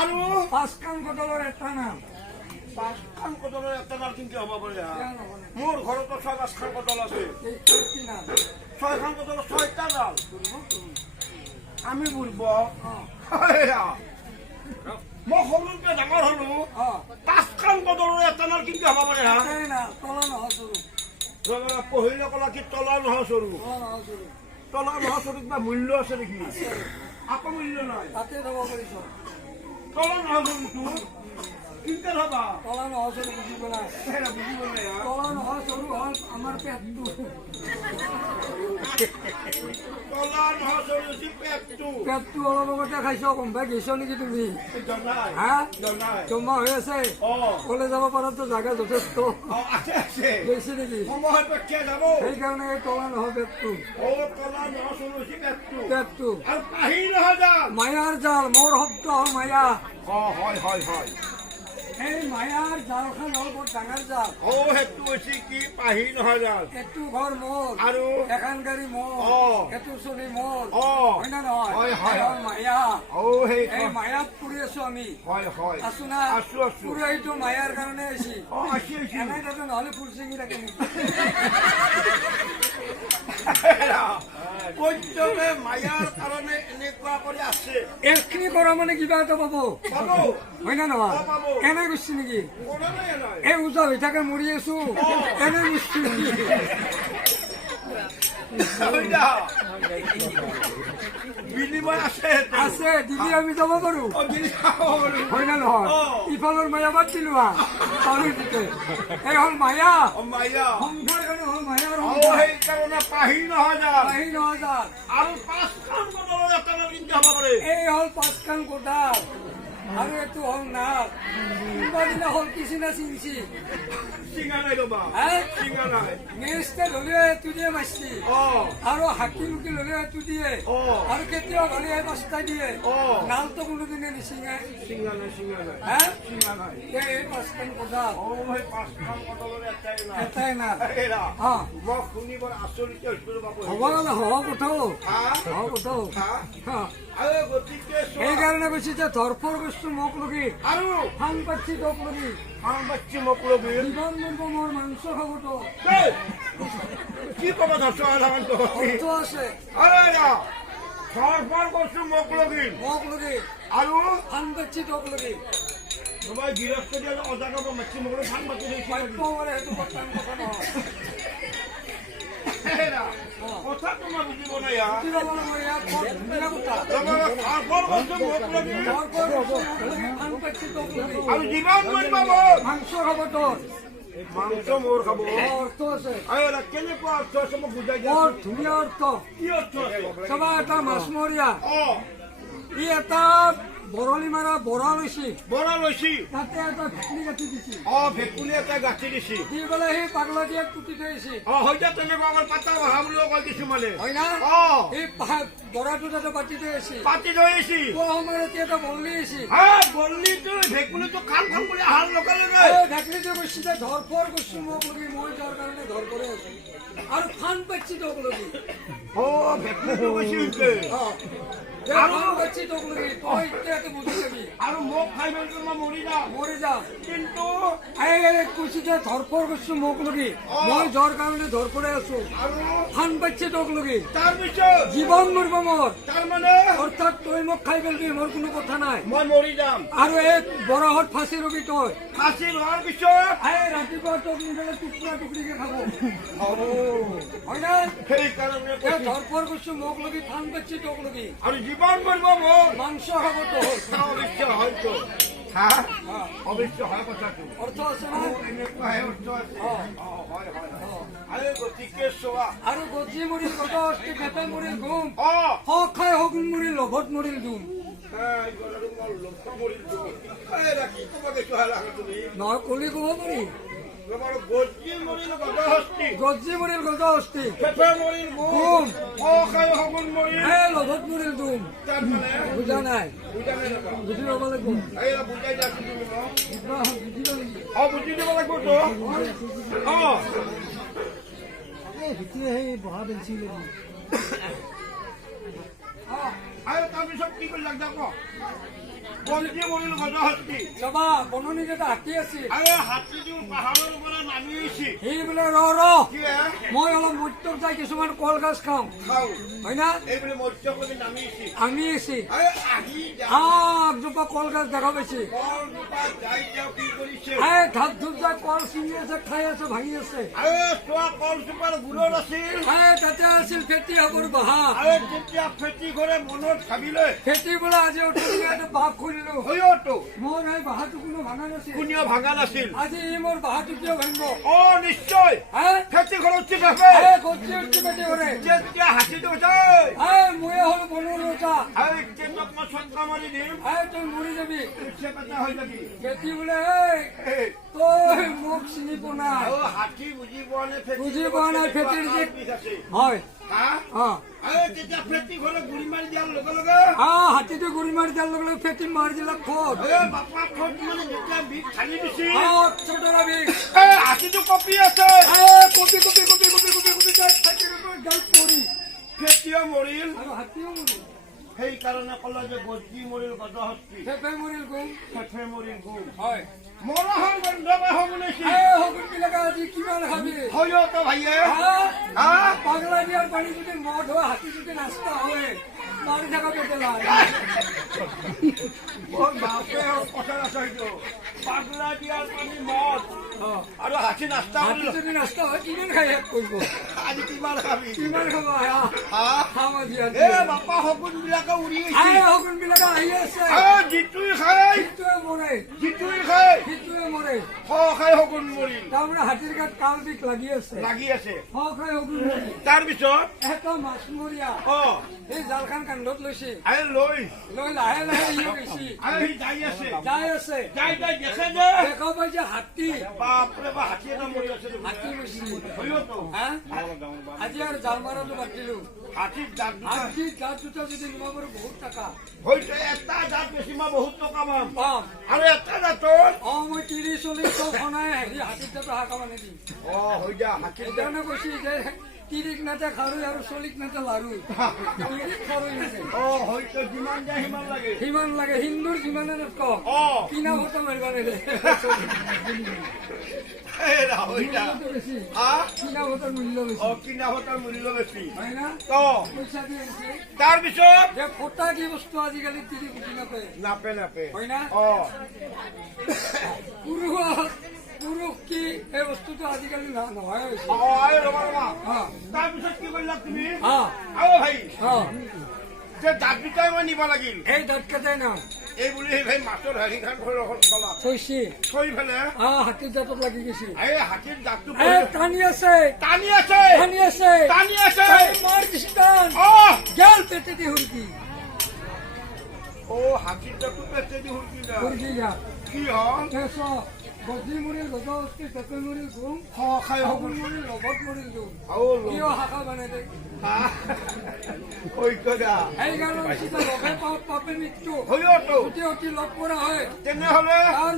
আৰু 5খান কটলৰ এটা নাম 5খান কটলৰ এটা নাম কিন্তু হ'ব পাৰে মোৰ ঘৰতো 6-5খান কটল আছে কি নাম 6খান কটলৰ 6টা নাম আমি বুলব মই সৰুকে ডাঙৰ হলো 5খান কটলৰ এটা নাম কিন্তু হ'ব পাৰে তলা নহয় চৰু পহিলে কলা কি তলা নহয় চৰু তলা নহয় চৰু কিবা মূল্য আছে নেকি আকৌ মূল্য নাই তাতে ৰ'ব পাৰিছ তলা নহয় চৰুটো কিনকে হবা তলা নহয় চৰু বুজিব নাই বুজিব নাই তলা নহয় চৰু হ'ল আমাৰ পেটটো তলা নহয় চৰু পেটটো পেটটো অলপ আগতে খাইছ কোনোবাই গৈছ নেকি তুমি জনাই হা জনাই জমা হৈ আছে কলে যাব পৰাতো জাগা যথেষ্ট আছে আছে গৈছে নেকি সময় পক্ষে যাব সেইকাৰণে এই তলা নহয় পেটটো তলা নহয় চৰু পেটটো পেটটো আৰু কাহি নহয় জাল মায়াৰ জাল মোৰ শব্দ হ'ল মায়া হয় হয় হয় এই মায়াৰ জালখন হ'ল বৰ ডাঙৰ জাল সেইটো হৈছে কি পাহি নহয় জাল এইটো ঘৰ মোৰ আৰু এখন গাড়ী মোৰ এইটো চলি মোৰ হয় না নহয় হয়, হয়। এই হ'ল মায়া সেই এই মায়াত পৰি আছো আমি হয় হয় আছো না আছো আছো পুৰো এইটো মায়াৰ কাৰণে আছি আছি আছি এনেই তাতে নহলে ফুল চিঙি থাকে নেকি প্ৰত্যেকে মায়াৰ কাৰণে এনেকুৱা কৰি আছে এইখিনি কৰা মানে কিবা এটা পাব পাব হয় না নহয় পাব। এনে গুচি নেকি কৰা নাই নাই এই ওজা হৈ থাকে মৰি আছো এনে গুচি নেকি বিনিময় আছে আছে দিদি আমি যাব পাৰো বিনিময় হয় না নহয় ইফালৰ মায়া বাদ দিলো পাৰো দিতে এই হ'ল মায়া মায়া সংসাৰ কাৰণে হ'ল মায়াৰ সেইকাৰণে পাহি নহয় জাল আহি নহয় যাৰ আৰু 5খান কটলৰ এটা নাম কিন্তু হ'ব পাৰে এই হ'ল 5খান কোটাল আৰু এইটো হ'ল নাক কোনোবা দিনা হ'ল কিছুনা চিংচি চিঙা নাই ৰবা হে চিঙা নাই নেক্সটে ল'লে এইটো দিয়ে মাৰিছি আৰু হাকি লুকি ল'লে এইটো দিয়ে আৰু কেতিয়াও হ'লে এই পাঁচটা দিয়ে নালটো কোনোদিনে নিচিঙাই চিঙা নাই চিঙা নাই হে চিঙা নাই এই 5খান কোটাল সেই 5খান কটলৰ এটাই নাম এটাই নাল এৰা অ মই শুনি বৰ আচৰিত হৈছিলো বাবু হ'ব কোথাও হ'ব কোথাও আৰু গতিকে সেইকাৰণে কৈছে যে ধৰফৰ বস্তু মোক লগি আৰু ফান পাচ্ছি তোক লগি বাচ্চি মোক লবি জীৱন মূৰ্ব মোৰ মাংস খাবতো কি ক'ব ধৰছ অৰ্থ আছে সৰফৰ বস্তু মোক লগি মোক লগি আৰু ফান পাচ্ছি তোক লগি তোমাৰ গৃহস্থ দিয়া অজাগা মাছি মোক ফান পাতি পাইপ মাৰে সেইটো কথা নহয় কথা তোমাৰ বুজিব নাই কিবা মানে মই ইয়াত বৰ ধুনীয়া কথা সৰফৰ বস্তু মোক লগি ধৰফৰ বস্তু মোক লগি ফান পাচ্ছি তোক লগি আৰু যিমান কৰিবা মাংস খাব তোৰ মাংস মোৰ খাব অৰ্থ আছে কেনেকুৱা অৰ্থ আছে মোক বুজাই দিয়া বৰ ধুনীয়া অৰ্থ কি অৰ্থ আছে চাবা এটা মাছমৰীয়া ই এটা বৰলি মাৰা বৰা লৈছি বৰা লৈছি তাতে এটা ভেকলি কাটি দিছি ভেকুলি এটা গাঁঠি দিছি দি পেলাই সেই পাগলা দিয়ে পুতি থৈ আহিছি হয়তো তেনেকুৱা আমাৰ পাতা বহা বুলিও কয় কিছুমানে হয় না এই বৰাটো তাতে পাতি থৈ আহিছি পাতি লৈ আহিছি পুৱা সময়ত এতিয়া এটা বৰলি আহিছি বল্লিটো ভেকুলিটো খান খান বুলি অহাৰ লগে লগে ভেকলিটো কৈছি যে ধৰফৰ কৈছো মোক লগি মই তাৰ কাৰণে ধৰফৰে আছো আৰু ফান পাচ্ছি তোক লগি ভেকুলিটো বেছি হৈছে ফান পাচ্ছি তোক লগি তই এতিয়াকে বুজি যাবি আৰু মোক খাই মেলি মই মৰি যাম মৰি যাম কিন্তু এই কৈছি যে ধৰফৰ কৈছো মোক লগি মই জ্বৰ কাৰণে ধৰফৰে আছো আৰু ফান পাচ্ছি তোক লগি তাৰপিছত জীৱন মৰিব মোৰ তাৰমানে অৰ্থাৎ তই মোক খাই পেলবি মোৰ কোনো কথা নাই মই মৰি যাম আৰু এই বৰাহত ফাঁচি ৰবি তই ফাঁচি লোৱাৰ পিছত ৰাতিপুৱা তোক নিদিলে টুকুৰা টুকুৰিকে খাব হয় না সেইকাৰণে এই ধৰফৰ কৈছো মোক লগি ফান পাচ্ছি তোক লগি আৰু জীৱন কৰিব মোৰ মাংস খাব তোৰ অৱশ্য হয়তো অৱশ্য হয় কথাটো অৰ্থ আছে না এনেকুৱাহে অৰ্থ আছে হয় হয় আৰু গতিকে চোৱা আৰু গজি মৰিল গত অস্তি ফেটা মৰিল ঘুম অ হক খাই হগুন মৰিল লভত মৰিল ধুম নহয় কলি কব পাৰি গজি মৰিল গজ অস্তি ঘুম এই লভত মৰিল ধুম বুজা নাই বুজি ল'ব লাগিব বুজি দিব লাগিব ভিতরে সেই বহা বেলছিল আৰু তাৰপিছত কি কৰি লাগ গঞ্জি মৰিল গজা হাতী চাবা বননিত এটা হাতী আছিল আৰে হাতীটো পাহাৰৰ পৰা নামি আহিছে সি বোলে ৰ কি মই অলপ মত্যক যাই কিছুমান কলগছ খাওঁ খাওঁ হয় না এইবুলি মৎস্য কৰি নামি আহিছে আমি আছি আৰে আহি একজোপা কলগছ দেখা পাইছে কল জোপা যাই তেওঁ কি কৰিছে ধাপ ধুপ যাই কল ছিঙি আছে খাই আছে ভাঙি আছে আৰে চোৱা কলজোপাৰ গুৰত আছিল তাতে আছিল ফেটি হবৰ বাহা আৰে যেতিয়া ফেটি ঘৰে মনত ভাবিলে ফেটি বোলে আজি উঠি এটা বাঘ খুলিলো হয়তো মোৰ এই বাহাটো কোনো ভাঙা নাছিল কোনেও ভাঙা নাছিল আজি ই মোৰ বাহাটো কিয় ভাঙিব নিশ্চয় ফেটি ঘৰত উঠি ভাবে গছি উঠি পেটি কৰে যেতিয়া হাতীটো উঠে মই হলো বনৰ ৰজা আৰে কেইটাক মই চটকা মাৰি দিম তই মৰি যাবি চেপেটা হৈ যাবি ফেটি বোলে এই, তই মোক চিনি পোৱা নাই হাতী বুজি পোৱা নাই ফেটি বুজি পোৱা নাই ফেটিৰ যে বিষ আছে হয় হা অ আৰে তেতিয়া ফেটি ঘৰে গুৰি মাৰি দিয়াৰ লগে লগে হাতীটো গুৰি মাৰি দিয়াৰ লগে লগে ফেটি মাৰি দিলাক খত বাপা ফট মানে যেতিয়া বিষ ঢালি দিছিল ছোটৰা বিষ হাতীটো কঁপি আছে copy copy copy copy copy copy যায় ফেটিৰ ওপৰত গাল পৰি ফেটিও মৰিল আৰু হাতীও মৰিল সেইকাৰণে ক'লে যে গজি মৰিল গজ হস্তি ফেফে মৰিল গুম ফেফে মৰিল গুম হয় মৰা হল বন্ধ হ'ব নেকি সকলবিলাকে আজি কিমান খাবি হয়তো ভাইয়ে পাগলা দিয়াৰ পানী যদি মদ হয় হাতী যদি নাস্তা হয় মাৰি থকা পেটেলা কথা আছে সেইটো পাগলা দিয়াৰ পানী মদ আৰু হাতী নাস্তা হাতী যদি নাস্তা হয় কিমান খাই শেষ কৰিব আজি কিমান খাবি কিমান খাব খাম আজি বাপা সপোন বিলাকে উৰি সকলবিলাকে আহি আছে যিটোৱে খাই সিটোৱে মৰে যিটোৱে খাই সিটোৱে মৰে খাই সপোন মৰিল তাৰমানে হাতীৰ গাত কাল বিষ লাগি আছে লাগি আছে খাই সকলো মৰিল তাৰপিছত এটা মাছমৰীয়া এই জালখন কান্ধত লৈছে লৈ লৈ লাহে লাহে ইয়ে গৈছে যাই আছে যাই আছে যাই যাই দেখে যে দেখা পাই যে হাতী বাপৰে বা হাতী এটা মৰি আছে হাতী গৈছে হয়তো আজি আৰু জাল মাৰাটো বাদ দিলো হাতীৰ দাঁত দুটা আজি জাত দুটা যদি নিব পাৰো বহুত টকা হয়তো এটা দাঁত বেছি মই বহুত টকা পাম পাম আৰু এটা দাঁতৰ মই 30-40 খনাই হেৰি হাতীৰ দাঁত হাকা মানে দিম হৈ যা হাতীৰ দাঁত সেইকাৰণে কৈছি যে 30 নাতে খাৰু আৰু 40 নাতে লাৰু 30 খাৰু নাতে হয়তো যিমান যায় সিমান লাগে সিমান লাগে হিন্দুৰ যিমানে কম কিনা ভোটা মাৰিব নেদে বেছি কিনা ভোটাৰ মূল্য বেছি কিনা ভোটাৰ মূল্য বেছি হয় না পইচা দি আনিছে তাৰপিছত যে ফটা কি বস্তু আজিকালি 30 কোটি নাপায় নাপে হয় না পুৰুষ কি এই বস্তুটো আজিকালি নহয় হৈছে তাৰপিছত কি কৰিলা তুমি ভাই অ যে দাঁত দুটাই মই নিব লাগিল এই দাঁত কেইটাই নাম এই বুলি ভাই মাছৰ হেৰি খান থৈছি থৈ পেলাই হাতীৰ দাঁতত লাগি গৈছে এই হাতীৰ দাঁতটো টানি আছে টানি আছে টানি আছে টানি আছে মাৰ দিস্তান গেল পেটে দি হুৰকি হাতীৰ দাঁতটো পেটে দি হুৰকি যা হুৰকি যা কি হ'ল গজি মৰিল গজ হস্তি পেপে মৰিল গুম খাই শগুন মৰিল লগত মৰিল গুম কিয় শাখা বানাই দে সেইকাৰণে লগে পাপে মৃত্যু হয়তো অতি লগ কৰা হয় তেনেহলে তাৰ